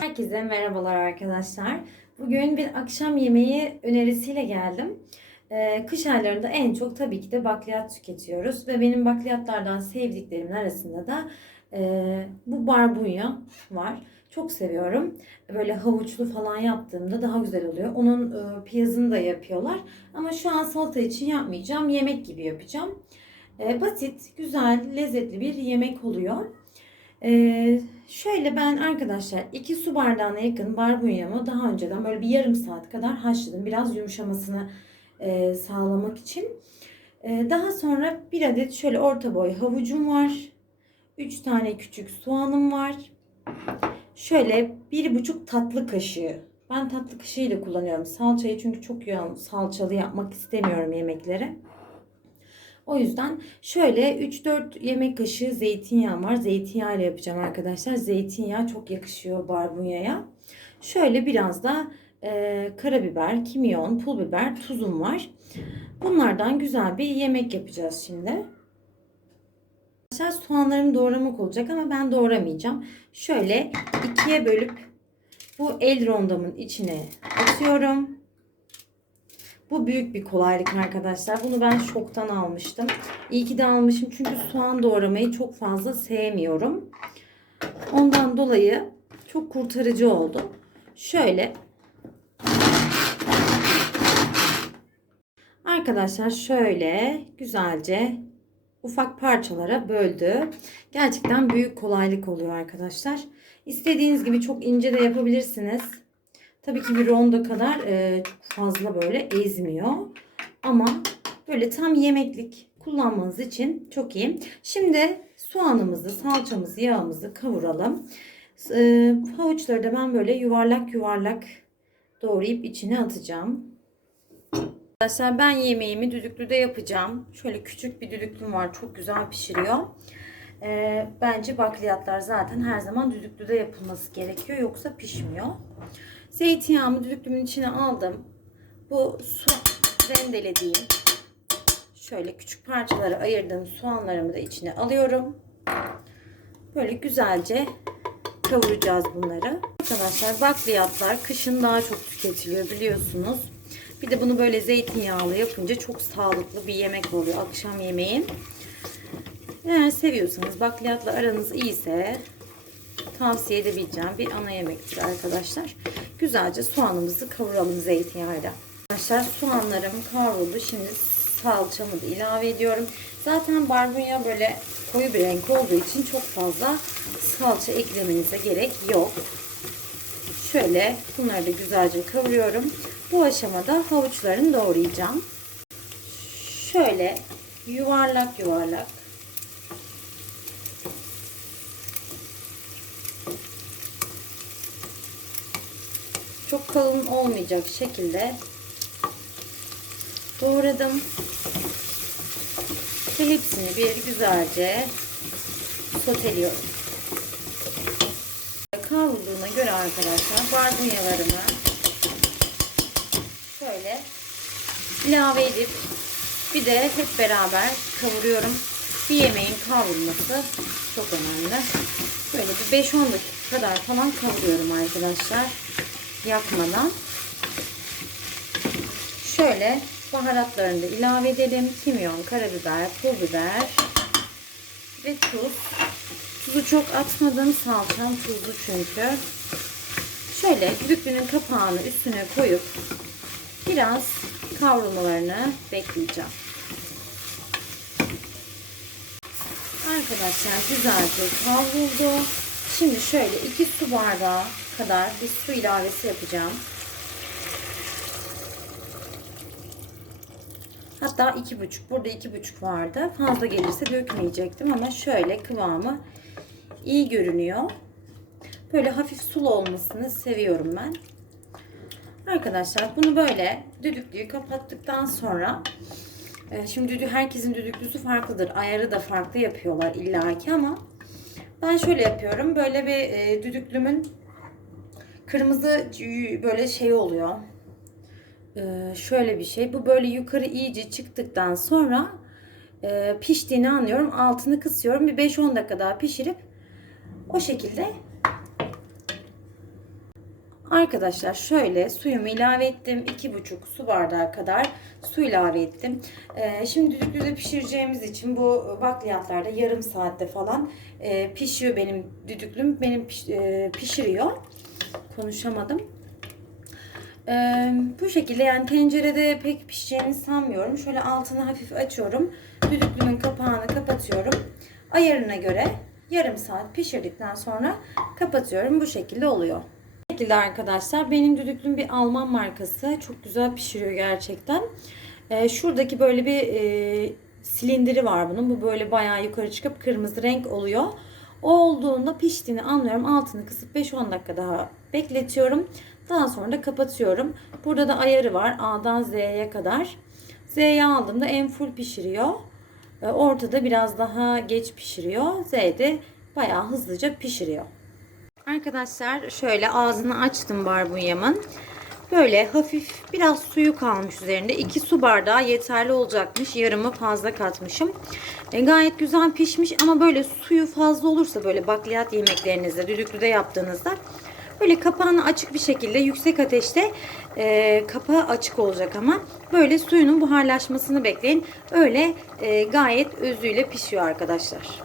Herkese merhabalar arkadaşlar. Bugün bir akşam yemeği önerisiyle geldim. Ee, kış aylarında en çok tabii ki de bakliyat tüketiyoruz. Ve benim bakliyatlardan sevdiklerimin arasında da e, bu barbunya var. Çok seviyorum. Böyle havuçlu falan yaptığımda daha güzel oluyor. Onun e, piyazını da yapıyorlar. Ama şu an salata için yapmayacağım. Yemek gibi yapacağım. E, basit, güzel, lezzetli bir yemek oluyor. Ee, şöyle ben arkadaşlar 2 su bardağına yakın barbunyamı daha önceden böyle bir yarım saat kadar haşladım. Biraz yumuşamasını e, sağlamak için. E, daha sonra bir adet şöyle orta boy havucum var. 3 tane küçük soğanım var. Şöyle bir buçuk tatlı kaşığı. Ben tatlı kaşığıyla kullanıyorum salçayı çünkü çok yoğun salçalı yapmak istemiyorum yemekleri. O yüzden şöyle 3-4 yemek kaşığı zeytinyağı var. Zeytinyağı ile yapacağım arkadaşlar. Zeytinyağı çok yakışıyor barbunyaya. Şöyle biraz da e, karabiber, kimyon, pul biber, tuzum var. Bunlardan güzel bir yemek yapacağız şimdi. Arkadaşlar soğanlarım doğramak olacak ama ben doğramayacağım. Şöyle ikiye bölüp bu el rondamın içine atıyorum. Bu büyük bir kolaylık arkadaşlar. Bunu ben şoktan almıştım. İyi ki de almışım çünkü soğan doğramayı çok fazla sevmiyorum. Ondan dolayı çok kurtarıcı oldu. Şöyle Arkadaşlar şöyle güzelce ufak parçalara böldü. Gerçekten büyük kolaylık oluyor arkadaşlar. İstediğiniz gibi çok ince de yapabilirsiniz. Tabii ki bir rondo kadar e, çok fazla böyle ezmiyor. Ama böyle tam yemeklik kullanmanız için çok iyi. Şimdi soğanımızı, salçamızı, yağımızı kavuralım. E, havuçları da ben böyle yuvarlak yuvarlak doğrayıp içine atacağım. Arkadaşlar ben yemeğimi düdüklüde yapacağım. Şöyle küçük bir düdüklüm var. Çok güzel pişiriyor. E, bence bakliyatlar zaten her zaman düdüklüde yapılması gerekiyor. Yoksa pişmiyor. Zeytinyağımı düdüklümün içine aldım. Bu su rendelediğim şöyle küçük parçalara ayırdığım soğanlarımı da içine alıyorum. Böyle güzelce kavuracağız bunları. Arkadaşlar bakliyatlar kışın daha çok tüketiliyor biliyorsunuz. Bir de bunu böyle zeytinyağlı yapınca çok sağlıklı bir yemek oluyor akşam yemeği. Eğer seviyorsanız bakliyatla aranız iyiyse tavsiye edebileceğim bir ana yemektir arkadaşlar. Güzelce soğanımızı kavuralım zeytinyağıyla. Arkadaşlar soğanlarım kavruldu. Şimdi salçamı da ilave ediyorum. Zaten barbunya böyle koyu bir renk olduğu için çok fazla salça eklemenize gerek yok. Şöyle bunları da güzelce kavuruyorum. Bu aşamada havuçlarını doğrayacağım. Şöyle yuvarlak yuvarlak çok kalın olmayacak şekilde doğradım. Ve hepsini bir güzelce soteliyorum. Kavrulduğuna göre arkadaşlar bardunyalarımı şöyle ilave edip bir de hep beraber kavuruyorum. Bir yemeğin kavrulması çok önemli. Böyle bir 5-10 dakika kadar falan kavuruyorum arkadaşlar yakmadan. Şöyle baharatlarını da ilave edelim. Kimyon, karabiber, pul biber ve tuz. Tuzu çok atmadım. Salçam tuzlu çünkü. Şöyle düdüklünün kapağını üstüne koyup biraz kavrulmalarını bekleyeceğim. Arkadaşlar güzelce kavruldu. Şimdi şöyle 2 su bardağı kadar bir su ilavesi yapacağım. Hatta iki buçuk. Burada iki buçuk vardı. Fazla gelirse dökmeyecektim ama şöyle kıvamı iyi görünüyor. Böyle hafif sulu olmasını seviyorum ben. Arkadaşlar bunu böyle düdüklüyü kapattıktan sonra e, şimdi düdü, herkesin düdüklüsü farklıdır. Ayarı da farklı yapıyorlar illaki ama ben şöyle yapıyorum. Böyle bir e, düdüklümün kırmızı böyle şey oluyor. Ee, şöyle bir şey. Bu böyle yukarı iyice çıktıktan sonra e, piştiğini anlıyorum. Altını kısıyorum. Bir 5-10 dakika daha pişirip o şekilde Arkadaşlar şöyle suyumu ilave ettim. 2,5 su bardağı kadar su ilave ettim. Ee, şimdi düdüklüde pişireceğimiz için bu bakliyatlarda yarım saatte falan e, pişiyor benim düdüklüm. Benim e, pişiriyor. Konuşamadım. Ee, bu şekilde yani tencerede pek pişeceğini sanmıyorum. Şöyle altını hafif açıyorum. Düdüklümün kapağını kapatıyorum. Ayarına göre yarım saat pişirdikten sonra kapatıyorum. Bu şekilde oluyor. Bu şekilde arkadaşlar benim düdüklüm bir Alman markası. Çok güzel pişiriyor gerçekten. Ee, şuradaki böyle bir e, silindiri var bunun. Bu böyle bayağı yukarı çıkıp kırmızı renk oluyor. O olduğunda piştiğini anlıyorum. Altını kısıp 5-10 dakika daha bekletiyorum. Daha sonra da kapatıyorum. Burada da ayarı var. A'dan Z'ye kadar. Z'ye aldığımda en full pişiriyor. Ee, Ortada biraz daha geç pişiriyor. Z'de bayağı hızlıca pişiriyor. Arkadaşlar şöyle ağzını açtım barbunyamın. Böyle hafif biraz suyu kalmış üzerinde. 2 su bardağı yeterli olacakmış. Yarımı fazla katmışım. E, gayet güzel pişmiş ama böyle suyu fazla olursa böyle bakliyat yemeklerinizde, düdüklüde yaptığınızda böyle kapağını açık bir şekilde yüksek ateşte e, kapağı açık olacak ama böyle suyunun buharlaşmasını bekleyin. Öyle e, gayet özüyle pişiyor arkadaşlar.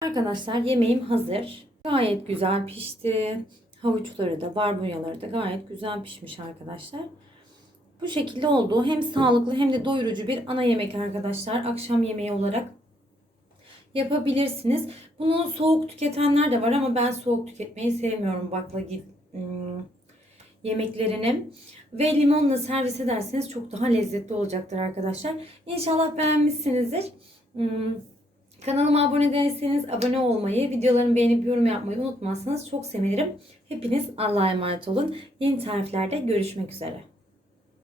Arkadaşlar yemeğim hazır. Gayet güzel pişti. Havuçları da barbunyaları da gayet güzel pişmiş arkadaşlar. Bu şekilde oldu. Hem sağlıklı hem de doyurucu bir ana yemek arkadaşlar. Akşam yemeği olarak yapabilirsiniz. Bunu soğuk tüketenler de var ama ben soğuk tüketmeyi sevmiyorum baklagil hmm, yemeklerini. Ve limonla servis ederseniz çok daha lezzetli olacaktır arkadaşlar. İnşallah beğenmişsinizdir. Hmm, Kanalıma abone değilseniz abone olmayı, videolarımı beğenip yorum yapmayı unutmazsanız çok sevinirim. Hepiniz Allah'a emanet olun. Yeni tariflerde görüşmek üzere.